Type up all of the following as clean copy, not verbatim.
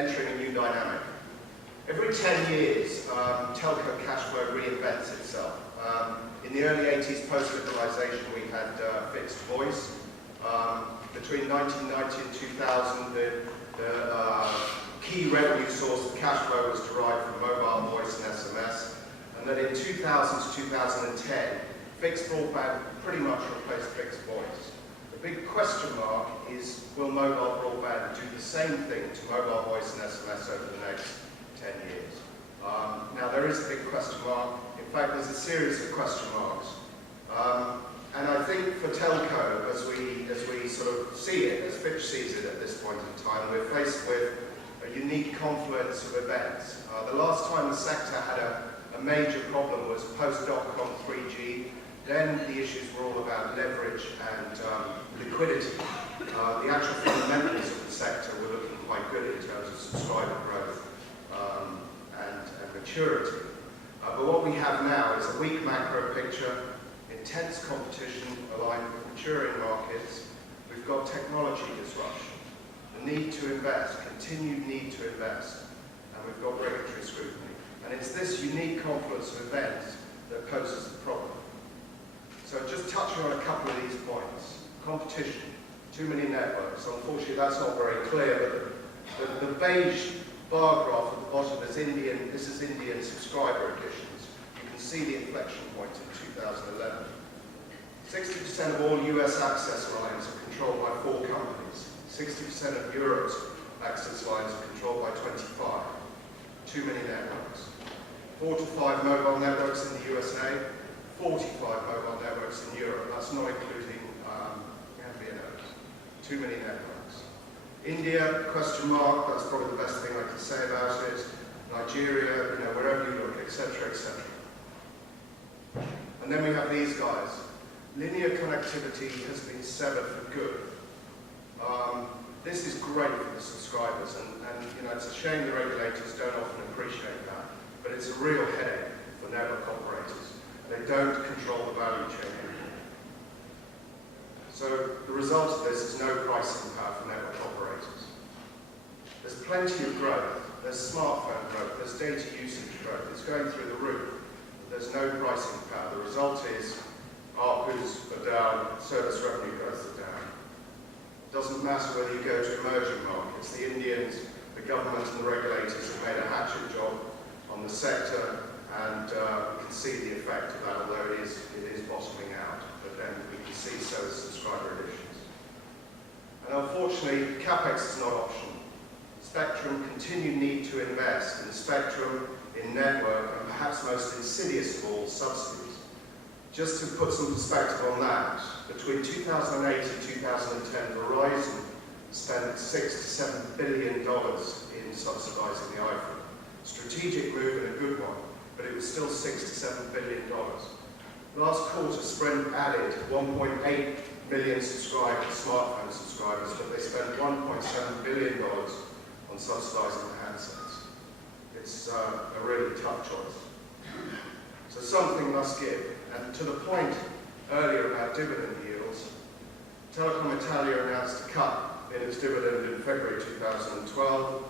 entering a new dynamic. Every 10 years, telco cash flow reinvents itself. In the early 80s, post-liberalisation, we had fixed voice. Between 1990 and 2000, the key revenue source of cash flow was derived from mobile voice and SMS. And then in 2000 to 2010, fixed broadband pretty much replaced fixed voice. The big question mark is, will mobile broadband do the same thing to mobile voice and SMS over the next 10 years? Now, there is a big question mark. In fact, there's a series of question marks. And I think for telco, as we sort of see it, as Fitch sees it at this point in time, we're faced with a unique confluence of events. The last time the sector had a major problem was post-dot-com 3G. Then the issues were all about leverage and liquidity. The actual fundamentals of the sector were looking quite good in terms of subscriber growth and maturity. But what we have now is a weak macro picture, intense competition aligned with maturing markets. We've got technology disruption, the need to invest, continued need to invest, and we've got regulatory scrutiny. And it's this unique confluence of events that poses the problem. So just touching on a couple of these points. Competition, too many networks. Unfortunately, that's not very clear, but the beige bar graph at the bottom is Indian subscriber additions. You can see the inflection point in 2011. 60% of all US access lines are controlled by 4 companies. 60% of Europe's access lines are controlled by 25. Too many networks. 4 to 5 mobile networks in the USA, 45 mobile networks in Europe. That's not including MVNOs. Too many networks. India, question mark, that's probably the best thing I can say about it. Nigeria, wherever you look, etc., etc. And then we have these guys. Linear connectivity has been severed for good. This is great for the subscribers, and it's a shame the regulators don't often appreciate that, but it's a real headache for network operators. They don't control the value chain anymore. So the result of this is no pricing power for network operators. There's plenty of growth. There's smartphone growth. There's data usage growth. It's going through the roof. There's no pricing power. The result is ARPUs are down, service revenue growth is down. It doesn't matter whether you go to emerging markets. The Indians, the government and the regulators have made a hatchet job on the sector, and we can see the effect of that, although it is bottoming out. But then we can see so is subscriber additions. And unfortunately, CapEx is not optional. Spectrum, continued need to invest in spectrum, in network, and perhaps most insidious of all, subsidies. Just to put some perspective on that, between 2008 and 2010, Verizon spent $6 to $7 billion in subsidizing the iPhone. Strategic move and a good one, but it was still $6 to $7 billion. Last quarter, Sprint added 1.8 million smartphone subscribers, but they spent $1.7 billion on subsidizing the handsets. It's a really tough choice. So something must give. And to the point earlier about dividend yields, Telecom Italia announced a cut in its dividend in February 2012.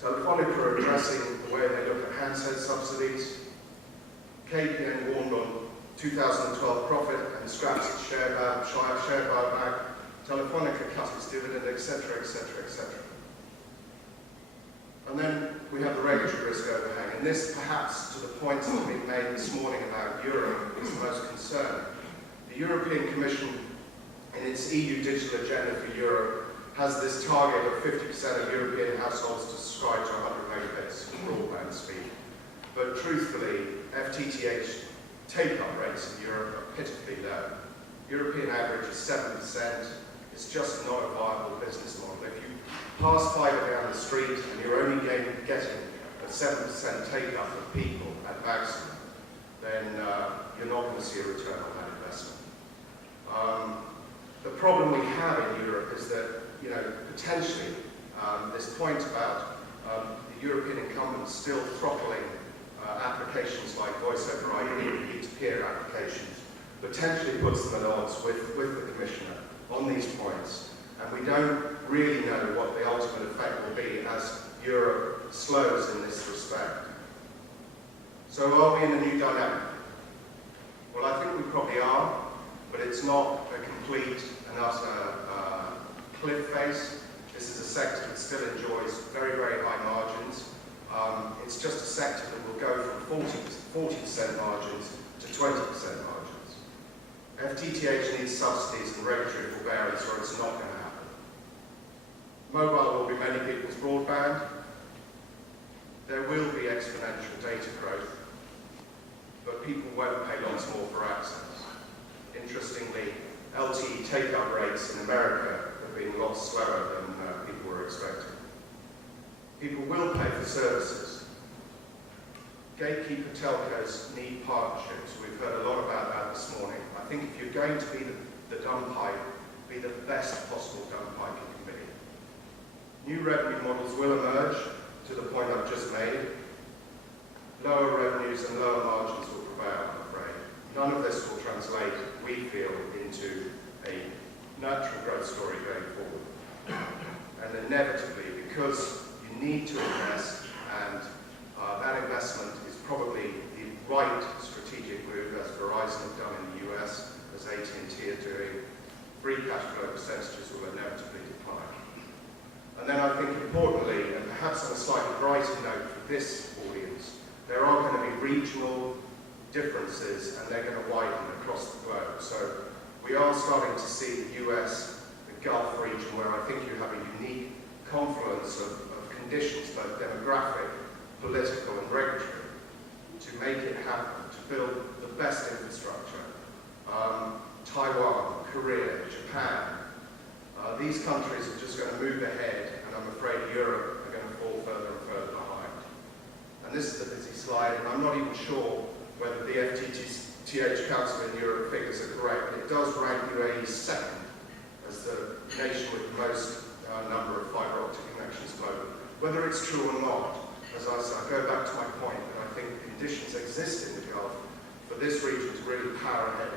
Telefonica are addressing the way they look at handset subsidies. KPN warned on 2012 profit and scrapped its share buyback. Telefonica cut its dividend, etc., etc., etc. And then we have the regulatory risk overhang, and this, perhaps, to the points that have been made this morning about Europe, is the most concern. The European Commission, in its EU digital agenda for Europe, has this target of 50% of European households to subscribe to 100 megabits broadband speed. But truthfully, FTTH take-up rates in Europe are pitifully low. European average is 7%. It's just not a viable business model. If you pass fibre down the street and you're only getting a 7% take-up of people at maximum, then you're not going to see a return on that investment. The problem we have in Europe is that, potentially, this point about the European incumbents still throttling applications like voice over IP and peer-to-peer applications potentially puts them at odds with the Commissioner on these points, and we don't really know what the ultimate effect will be as Europe slows in this respect. So are we in a new dynamic? Well, I think we probably are, but it's not a complete and utter cliff face. This is a sector that still enjoys very, very high margins. It's just a sector that will go from 40% margins to 20% margins. FTTH needs subsidies and regulatory forbearance or it's not going to happen. Mobile will be many people's broadband. There will be exponential data growth, but people won't pay lots more for access. Interestingly, LTE take-up rates in America have been lots slower than people were expecting. People will pay for services. Gatekeeper telcos need partnerships. We've heard a lot about that this morning. I think if you're going to be the dumb pipe, be the best possible dumb pipe you can be. New revenue models will emerge, to the point I've just made. Lower revenues and lower margins will prevail, I'm afraid. None of this will translate, we feel, into a natural growth story going forward. And inevitably, because you need to invest, and that investment is probably the right strategic move, as Verizon have done in the US, as AT&T are doing, free cash flow percentages will inevitably decline. And then I think importantly, and perhaps on a slightly brighter note for this audience, there are going to be regional differences and they're going to widen across the globe. So we are starting to see the US, the Gulf region, where I think you have a unique confluence of conditions, both demographic, political and regulatory, to make it happen, to build the best infrastructure. Taiwan, Korea, Japan, these countries are just going to move ahead, and I'm afraid Europe are going to fall further and further behind. And this is a busy slide, and I'm not even sure whether the FTTH Council in Europe figures are correct, but it does rank UAE second as the nation with the most number of fibre optic connections globally. Whether it's true or not, as I said, I go back to my point that I think conditions exist in the Gulf for this region to really power ahead